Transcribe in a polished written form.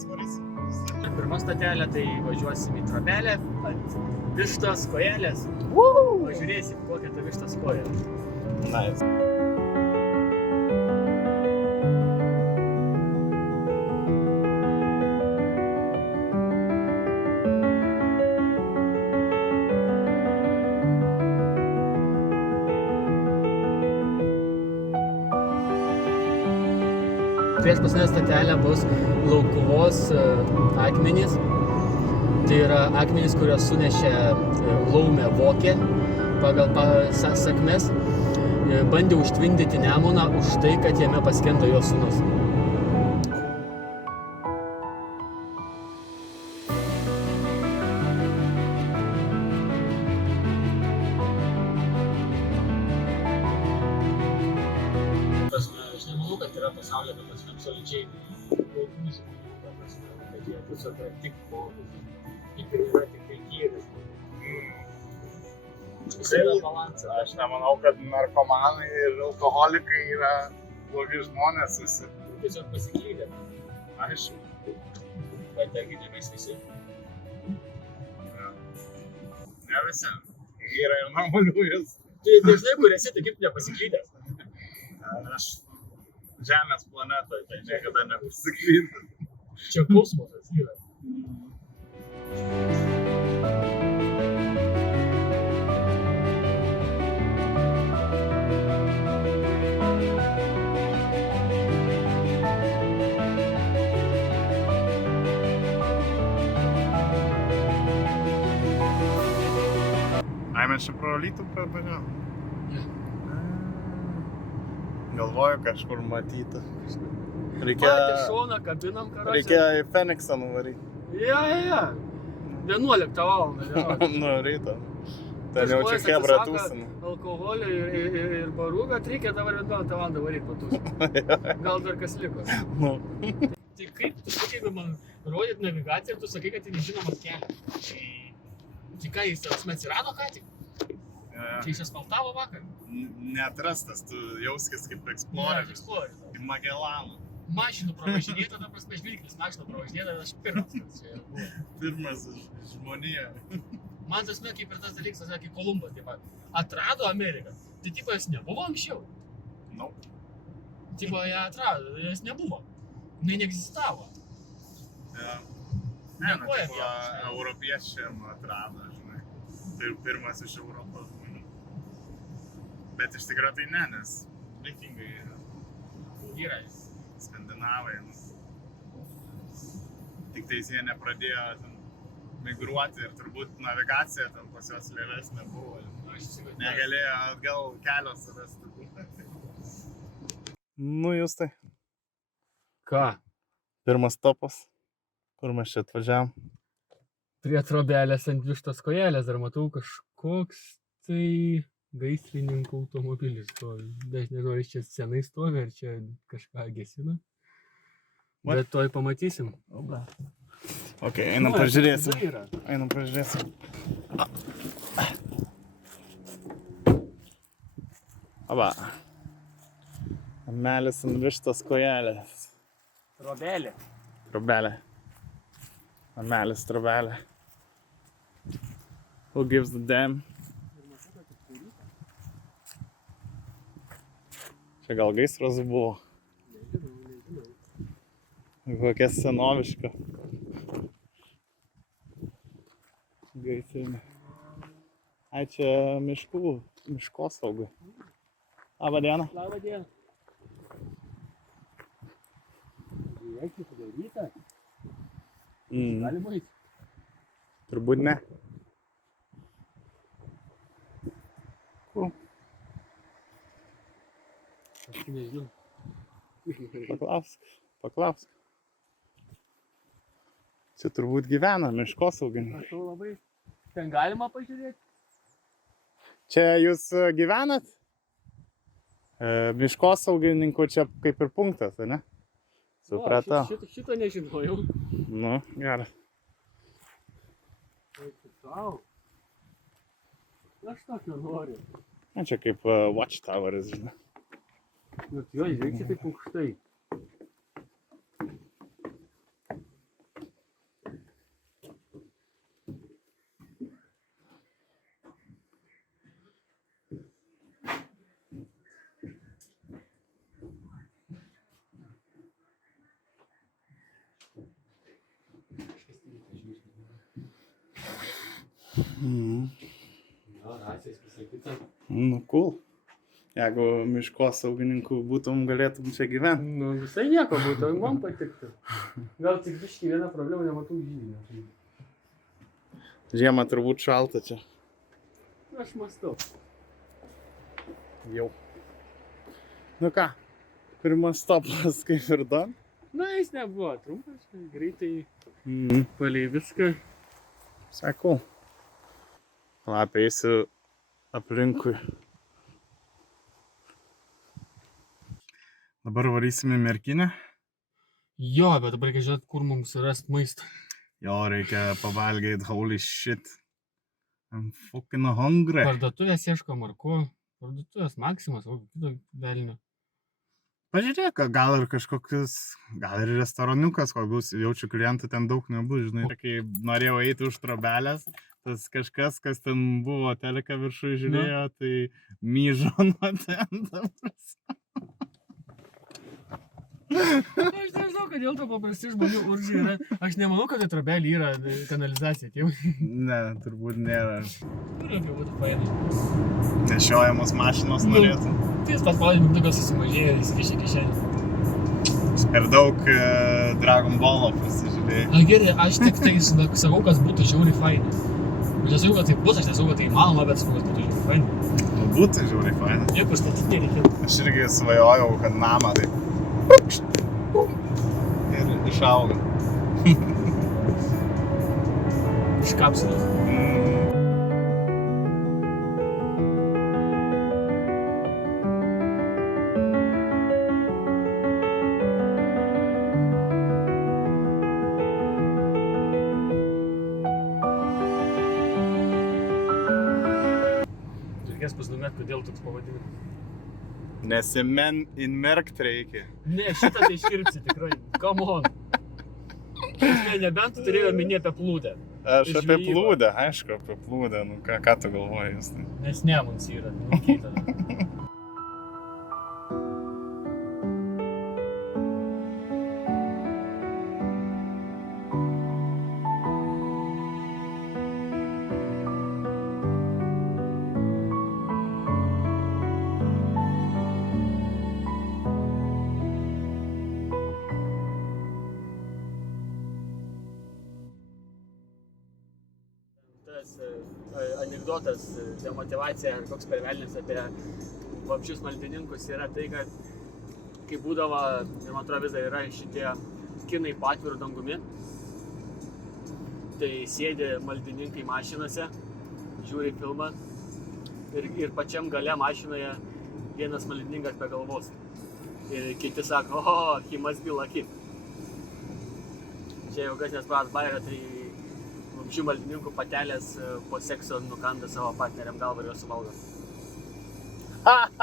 Pasvaris. Pirma stotelė, tai važiuosim į Trobelę ant vištos kojelės. Pažiūrėsim, kokia ta vištos kojelė. Nice. Prieš paskutinę stotelę bus Laukuvos akmenys. Tai yra akmenys, kurios sunešė laumė Vokė pagal sakmes. Bandė užtvindyti Nemuną už tai, kad jame paskendo jo sūnus. Aš nemanau, kad yra pasaulyje, absoliučiai daugų žmonių, kad jie tiesiog yra tik blogus, tik yra tik gyvi žmonių. Visai yra balansas. Aš nemanau, kad narkomanai ir alkoholikai yra blogi žmonės visi. Tiesiog pasiklydę. Aišku. Bet argi ne mes visi? Ne visi. Yra ir normalių vis. Tai dažnai, kur esi, tai kaip nepasiklydęs. Aš Žemės planetoje, tai niekada nepasiklydęs. Čia kosmosas yra. Ai, mes čia pro Alytų prabėgom. Galvoju, kažkur matyta. Matė šoną, kabinam, karočią. Reikėjo į Feniksą nuvaryti. Ja. 11 valandą. Nu, ryto. Ten jau čia chebra tūsina. Alkoholio ir barų, bet reikia dabar 11 valandą varyti po tūsina. Gal dar kas liko. Nu. Tai kaip tu sakai, man rodyt navigaciją ir tu sakai, kad tai nežinomas kelias. Tai ką, jis atsirado ką tik? Čia jis asfaltavo vakar? Neatrastas, tu jauskis kaip Exploreris. Kaip Magellanų. Mašinų pravažinėta, ta prasme, žvilgis mašinų pravažinėta, aš pirmas, kad čia buvo. Pirmas žmonija. Man tas kaip ir tas dalykas, kaip Kolumbas, taip pat. Atrado Ameriką. Tai tipo jis nebuvo anksčiau. Nu. Tipo ją atrado, jis nebuvo. Jis neegzistavo. Ne, nu, tipo, europiečiam atrado, žinai. Tai pirmas iš Europos žmonių. Bet iš tikrųjų tai ne, nes vikingai yra. Skandinavai. Tik tais jie nepradėjo migruoti ir turbūt navigacija ten pas juos lėlesnė buvo. Negalėjo atgal kelio surasti. Nu, Justai. Ką? Pirmas stopas. Kur mes čia atvažiavom? Prie Trobelės ant vištos kojelės dar matau kažkoks tai gaisrininkų automobilis stovi. Bet nežinau, jis čia senai stovi, ar čia kažką gesina. Bet toj pamatysim. Ok, einam pažiūrėsim. Einam pažiūrėsim. Aba. Melis ant vištos kojelės. Trobelė. Trobelė. Melis trobelė. Who gives the damn? Čia gal gaisras buvo. Nežinau. Kokia senoviška. Gaisrinė. Ai, čia miškosauga. Labą dieną. Labą dieną. Žiūrėk, padaryta. Galima eiti? Turbūt ne. Kur? Aš nežinau. Paklausk. Čia turbūt gyvena miškosaugininkai. Matau labai. Ten galima pažiūrėti? Čia jūs gyvenat? Miškosaugininkų čia kaip ir punktas, ne? Supratau. Šito nežinojau. Nu, gerai. Tau. Aš tokio noriu. Na, čia kaip Watchtoweris, žinai. Nu, jo, žiūrėk, čia taip aukštai. Jo, racijos visai kita. Nu, cool. Jeigu miškos saugininkų būtum, galėtum čia gyventi. Nu, visai nieko būtų, man patiktų. Gal tik biškį vieną problemą nematau žydinę. Žiemą turbūt šalta čia. Aš mąstau. Jau. Nu ką, pirmas stopas kaip ir don. Na, jis nebuvo trumpas, greitai Mhm. palei viską. Sakau. Lapė eisiu aplinkui. Dabar varysim į Merkinę. Jo, bet dabar reikia žiūrėti, kur mums rasti maistą. Jo, reikia pavalgyti, holy shit. I'm fucking hungry. Parduotuvės ieškom ar ko? Parduotuvės Maximas, o kito velnio. Pažiūrėk, gal ir kažkokius, gal ir restoraniukas, kol bus, jaučiu klientų ten daug nebus, žinai. Kai norėjau eiti už trobelės, tas kažkas, kas ten buvo teleką viršų žiūrėjo, tai myžo nuo ten. Aš nežinau, kodėl to paprasti žmonių uržiai yra. Aš nemanau, kad tai trobelė yra kanalizacija. Ne, turbūt nėra. Kur apie būtų fainai? Nešiojamos mašinos norėtų. Tai jis paspaudė mygtukas susimažėjo, įsikišė kišenį. Per daug Dragon Ball'o pasižiūrėjai. Na gerai, aš tik tai sakau, kas būtų žiauriai fainai. Aš nesakau, kad tai bus, aš nesakau, kad tai įmanoma, bet sakau, kas būtų žiauriai fainai. Nu, būtų žiauriai fainai. Nieko statyti nereikėtų. Aš irgi svajojau, kad namą tai ir išauga. Iš kapsulės. Reikės pasinumėt, kodėl toks pavadinimas. Nes inmerkt reikia. Ne, šitą tai iškirpsi tikrai. Come on. Nebent tu turėjo minėti apie plūdę. Aš apie Žvejybą. plūdę, aišku, apie plūdę. Nu, ką tu galvoji, Justai? Nes Nemuns yra. Kita. Tas anekdotas, demotyvacija ar koks pervelnis apie vabzdžius maldininkus yra tai, kad kai būdavo, ir man atrodo vis dar yra šitie kinai po atviru dangumi, tai sėdi maldininkai mašinose, žiūri filmą ir pačiam gale mašinoje vienas maldininkas be galvos. Ir kiti sako, he must be lucky. Čia jau kas nesparas bairą, tai vabzdžių maldininkų patelės po sekso nukanda savo partneriam galvą ir juos suvalgo.